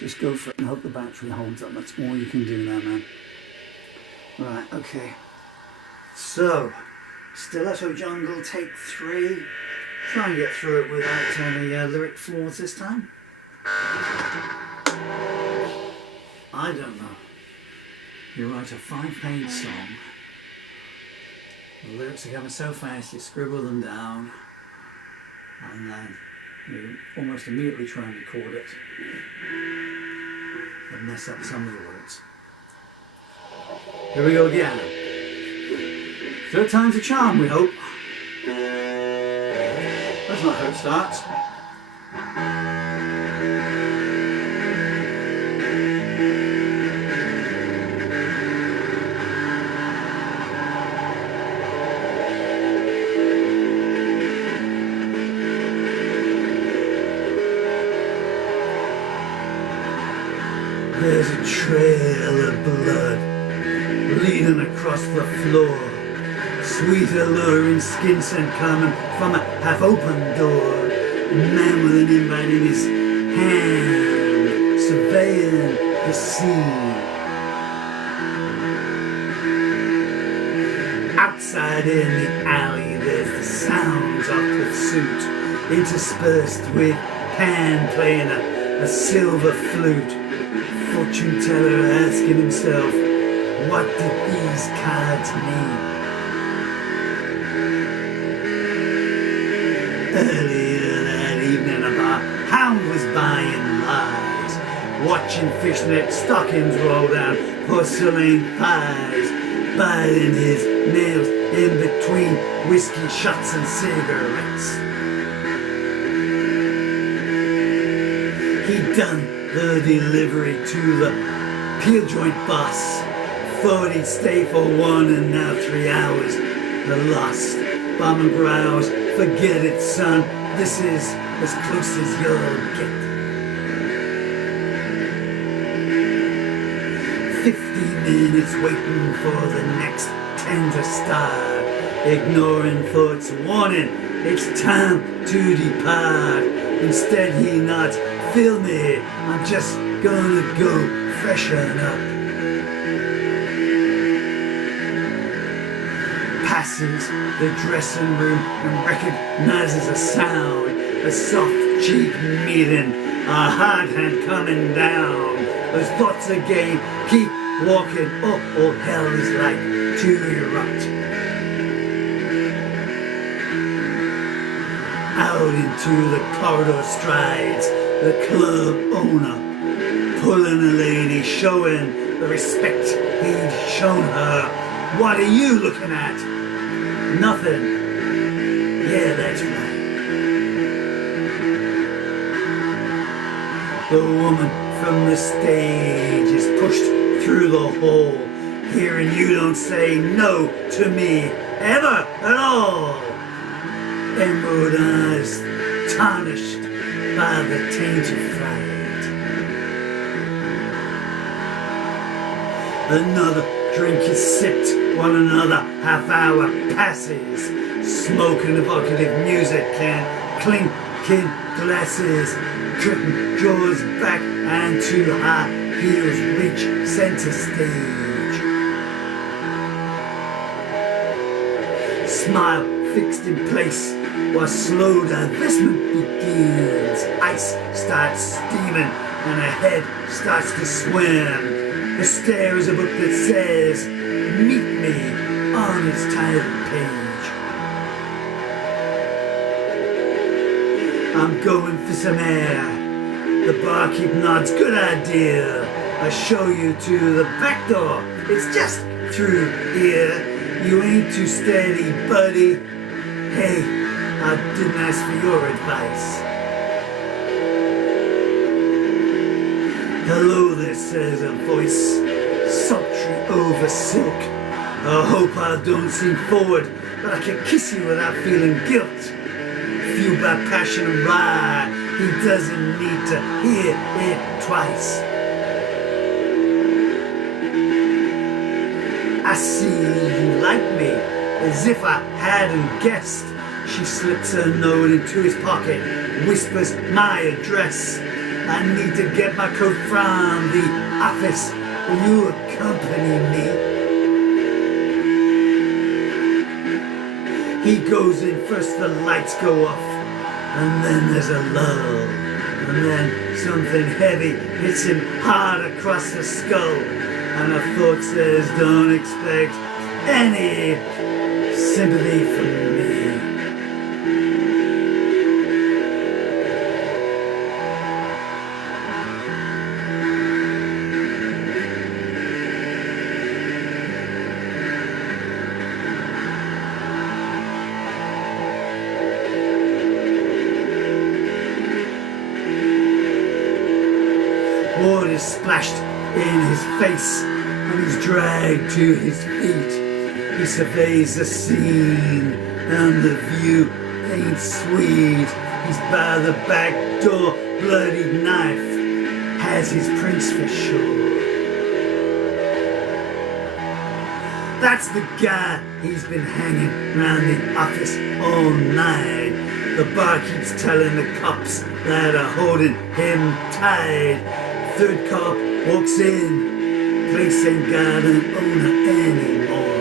Just go for it and hope the battery holds up. That's all you can do now, man. Right, okay. So, Stiletto Jungle, take 3. Try and get through it without any lyric flaws this time. I don't know. You write a 5-page song. The lyrics are coming so fast, you scribble them down, and then you almost immediately try and record it and mess up some of the words. Here we go again. 3rd time's a charm, we hope. That's not how it starts. There's a trail of blood leading across the floor. Sweet alluring skin scent coming from a half-open door. A man with an invite in his hand, surveying the scene. Outside in the alley, there's the sounds of pursuit, interspersed with Pan playing a silver flute. Fortune teller asking himself, what did these cards mean? Earlier that evening, a hound was buying lies, watching fishnet stockings roll down porcelain thighs, biting his nails in between whiskey shots and cigarettes. He done the delivery to the peel joint boss. Thought he'd stay for 1 and now 3 hours. The lost bomb and growls, forget it, son. This is as close as you'll get. 50 minutes waiting for the next 10 to start. Ignoring thoughts warning, it's time to depart. Instead he nods, feel me, I'm just gonna go freshen up. Passes the dressing room and recognizes a sound, a soft cheek meeting, a hard hand coming down. Those thoughts again keep walking, oh, all hell is like to erupt. Out into the corridor strides the club owner, pulling a lady, showing the respect he'd shown her. What are you looking at? Nothing. Yeah, that's right. The woman from the stage is pushed through the hall, hearing you don't say no to me ever at all. Emerald eyes tarnished by the taint of fright. Another drink is sipped, while another half hour passes. Smoke and evocative music can clinking glasses. Curtain draws back and two high heels reach center stage. Smile fixed in place while slow divestment begins. Ice starts steaming and a head starts to swim. The stare is a book that says, meet me on its title page. I'm going for some air. The barkeep nods, good idea. I show you to the back door. It's just through here. You ain't too steady, buddy. Hey, I didn't ask for your advice. Hello there, says a voice, sultry over silk. I hope I don't seem forward, but I can kiss you without feeling guilt. Fueled by passion and ride, he doesn't need to hear it twice. I see you like me, as if I hadn't guessed. She slips her note into his pocket, whispers my address. I need to get my coat from the office. Will you accompany me? He goes in first, the lights go off, and then there's a lull, and then something heavy hits him hard across the skull, and a thought says, don't expect any sympathy from me. Water is splashed in his face and he's dragged to his feet. He surveys the scene and the view ain't sweet. He's by the back door, bloodied knife has his prints for sure. That's the guy he's been hanging round the office all night. The barkeep's telling the cops that are holding him tight. Third cop walks in, place ain't got an owner anymore.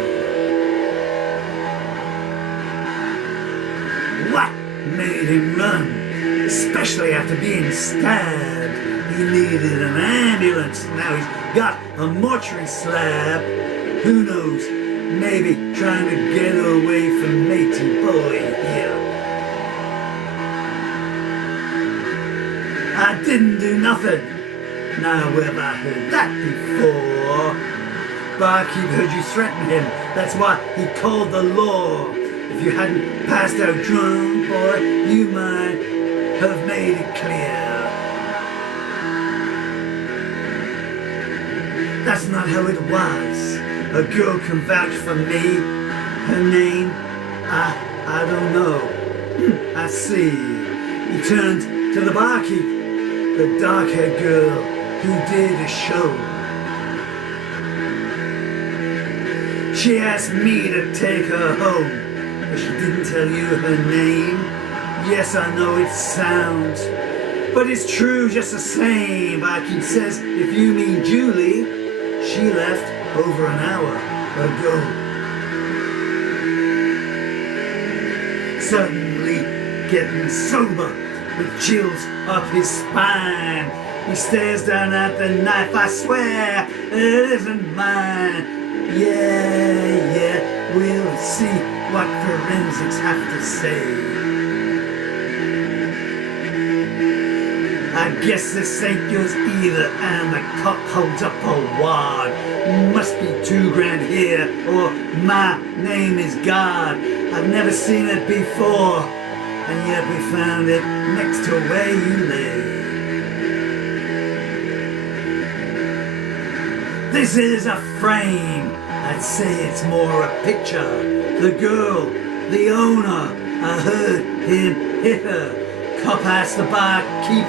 What made him run, especially after being stabbed? He needed an ambulance, now he's got a mortuary slab. Who knows, maybe trying to get away from matey boy here. I didn't do nothing. Now have I heard that before? Barkeep heard you threaten him, that's why he called the law. If you hadn't passed out drunk, boy, you might have made it clear. That's not how it was. A girl can vouch for me. Her name, I don't know. I see. He turned to the barkeep, the dark-haired girl who did a show. She asked me to take her home, but she didn't tell you her name. Yes, I know it sounds, but it's true just the same. Barkeep says, if you mean Julie, she left over an hour ago. Suddenly getting sober, with chills up his spine. He stares down at the knife, I swear it isn't mine. Yeah, we'll see what forensics have to say. I guess this ain't yours either, and the cop holds up a wad. Must be $2 here, or my name is God. I've never seen it before, and yet we found it next to where you lay. This is a frame, I'd say it's more a picture. The girl, the owner, I heard him hit her. Cop asked the barkeep,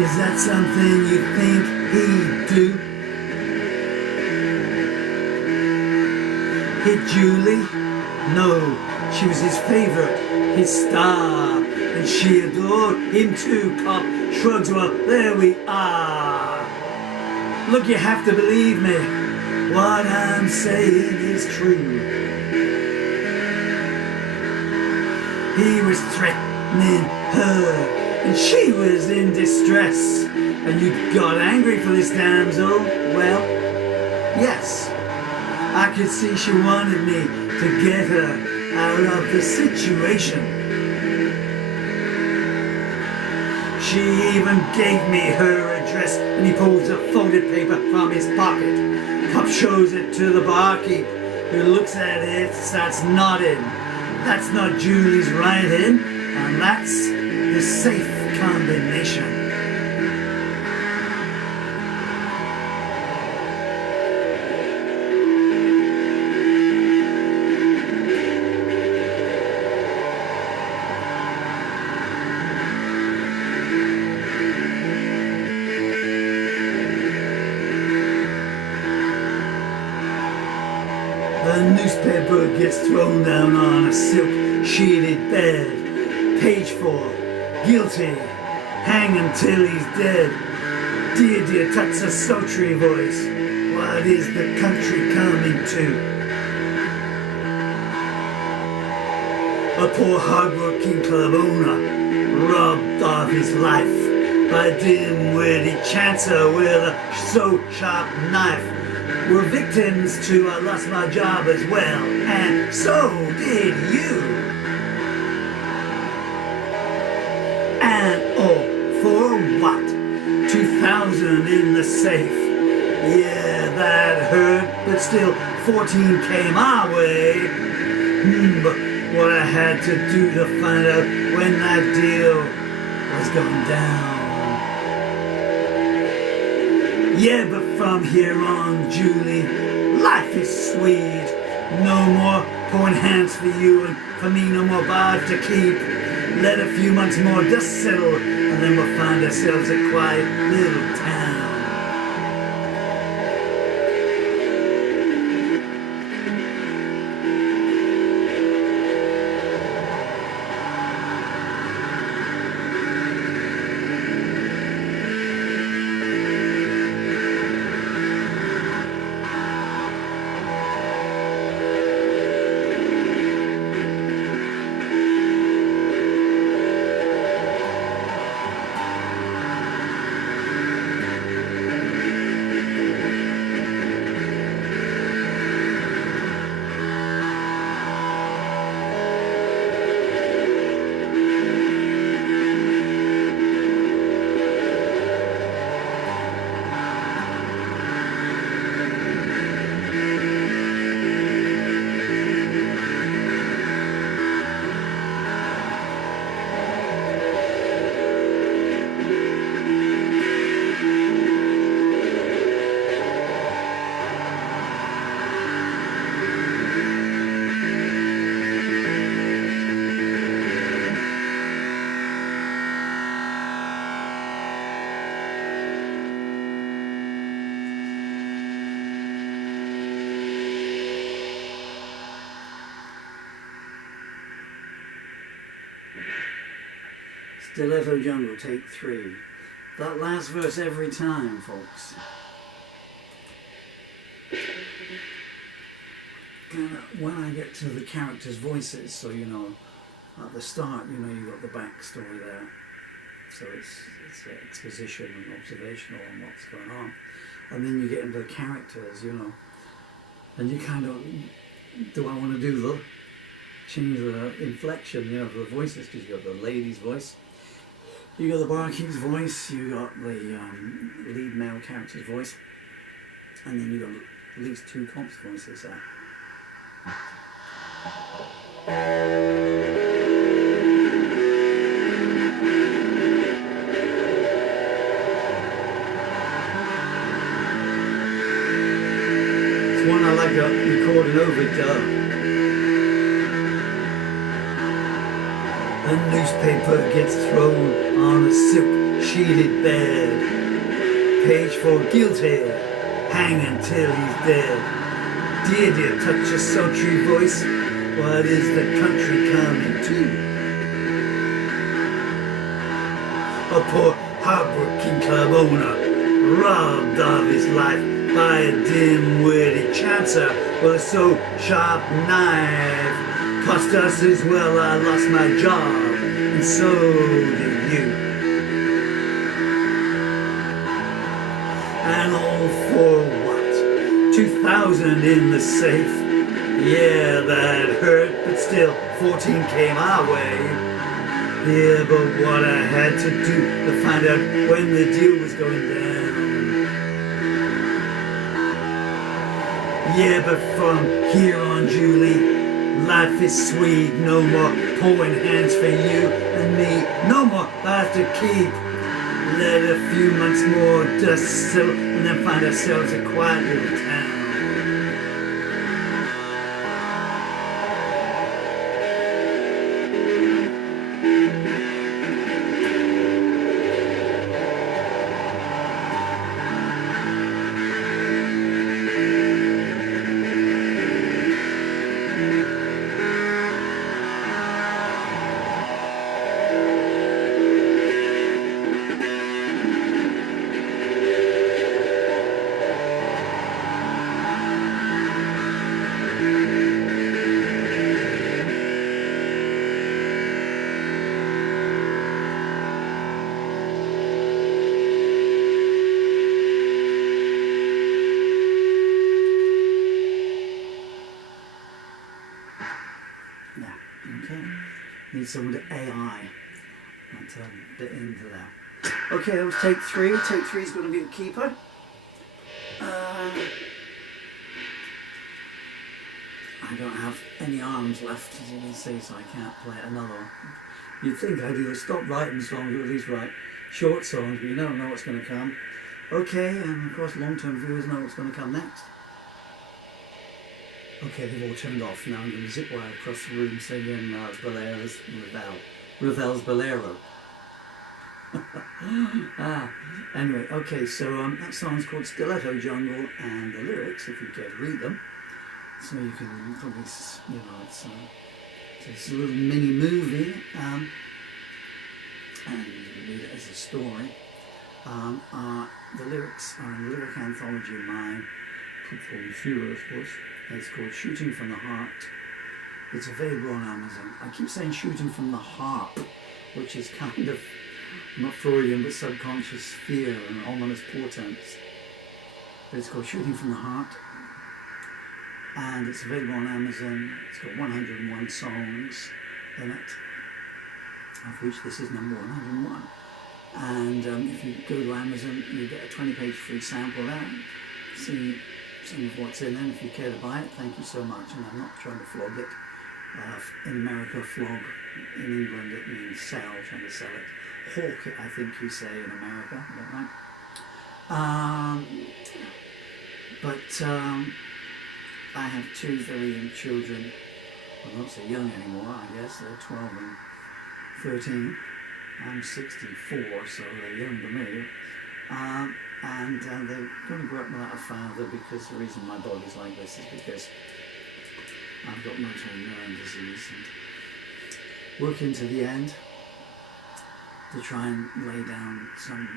is that something you think he'd do? Hit Julie? No, she was his favorite, his star, and she adored him too. Cop shrugs, well, there we are. Look, you have to believe me, what I'm saying is true. He was threatening her, and she was in distress. And you got angry for this damsel? Well, yes. I could see she wanted me to get her out of the situation. She even gave me her address, and he pulls a folded paper from his pocket. Cop shows it to the barkeep, who looks at it, starts nodding. That's not Julie's writing, and that's the safe combination. The newspaper gets thrown down on a silk-sheeted bed. Page 4. Guilty. hang until he's dead. Dear, dear, touch a sultry voice. What is the country coming to? A poor hard-working club owner, robbed of his life by a dim-witty chancer with a so-sharp knife. We're victims to I lost my job as well, and so did you. And oh, for what? 2,000 in the safe. Yeah, that hurt, but still 14 came our way. But what I had to do to find out when that deal was going down. Yeah, but from here on, Julie, life is sweet. No more pouring hands for you and for me, no more bars to keep. Let a few months more dust settle, and then we'll find ourselves a quiet little town. Stiletto Jungle, take 3. That last verse every time, folks. When I get to the characters' voices, so you know, at the start, you know, you've got the backstory there. So it's exposition and observational on what's going on. And then you get into the characters, you know, and you kind of, do I want to do the, change the inflection, you know, for the voices, because you've got the lady's voice. You got the barkeep's voice, you got the lead male character's voice, and then you got at least 2 comps voices there. It's one I like to record an overdub. A newspaper gets thrown on a silk-sheeted bed. Page for guilty, hang until he's dead. Dear, dear, touch a sultry voice. What is the country coming to? A poor, hard-working club owner, robbed of his life by a dim-witted chancer with a so-sharp knife. Cost us as well, I lost my job, and so did you. And all for what? 2,000 in the safe. Yeah, that hurt, but still 14 came our way. Yeah, but what I had to do to find out when the deal was going down. Yeah, but from here on, Julie, life is sweet, no more pouring hands for you and me, no more life to keep. Let a few months more dust settle and then find ourselves a quiet little town. Need someone to AI that bit into there. Okay, that was take 3. Take 3 is going to be a keeper. I don't have any arms left, as you can see, so I can't play another one. You'd think I'd either stop writing songs or at least write short songs, but you never know what's going to come. Okay, and of course long-term viewers know what's going to come next. Okay, they've all turned off. Now I'm going to zip wire across the room singing Ravel's Bolero. Anyway, okay, so that song's called Stiletto Jungle, and the lyrics, if you care to read them, so you can probably, you know, it's a little mini movie, and you can read it as a story. The lyrics are in a lyric anthology of mine, put from Thru, of course. It's called Shooting from the Heart. It's available on Amazon. I keep saying shooting from the harp, which is kind of not Freudian, but subconscious fear and ominous portents. But it's called Shooting from the Heart, and it's available on Amazon. It's got 101 songs in it, of which this is number 101. And if you go to Amazon, you get a 20-page free sample there. See some of what's in there. If you care to buy it, thank you so much. And I'm not trying to flog it. In America, flog. In England, it means sell, trying to sell it. Hawk it, I think you say in America, is that right? I have 2 very young children. Well, not so young anymore, I guess. They're 12 and 13. I'm 64, so they're younger than me. And they're going to grow up without a father, because the reason my body's like this is because I've got motor neuron disease, and working to the end to try and lay down something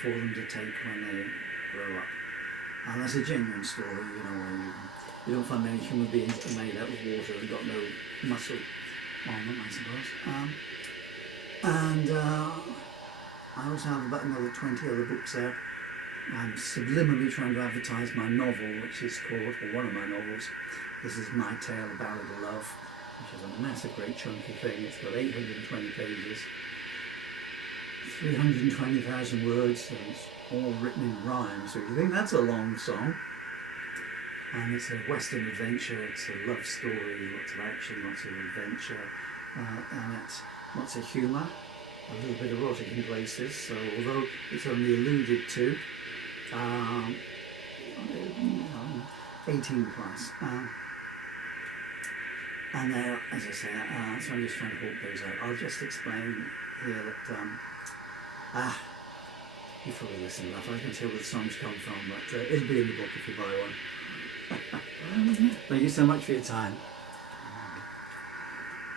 for them to take when they grow up. And that's a genuine story, you know, where you don't find many human beings that are made out of water and got no muscle on them, I suppose. I also have about another 20 other books there. I'm subliminally trying to advertise my novel, which is called, or one of my novels. This is My Tale, A Ballad of Love, which is a massive, great chunky thing. It's got 820 pages, 320,000 words, and it's all written in rhyme. So if you think that's a long song, and it's a western adventure, it's a love story, lots of action, lots of adventure, and it's lots of humour, a little bit erotic in places. So although it's only alluded to, 18 plus. And there, as I say, so I'm just trying to hawk those out. I'll just explain here that, you've probably listened enough. I can tell where the songs come from, but it'll be in the book if you buy one. Thank you so much for your time.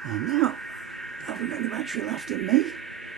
And now, have we got any battery left in me?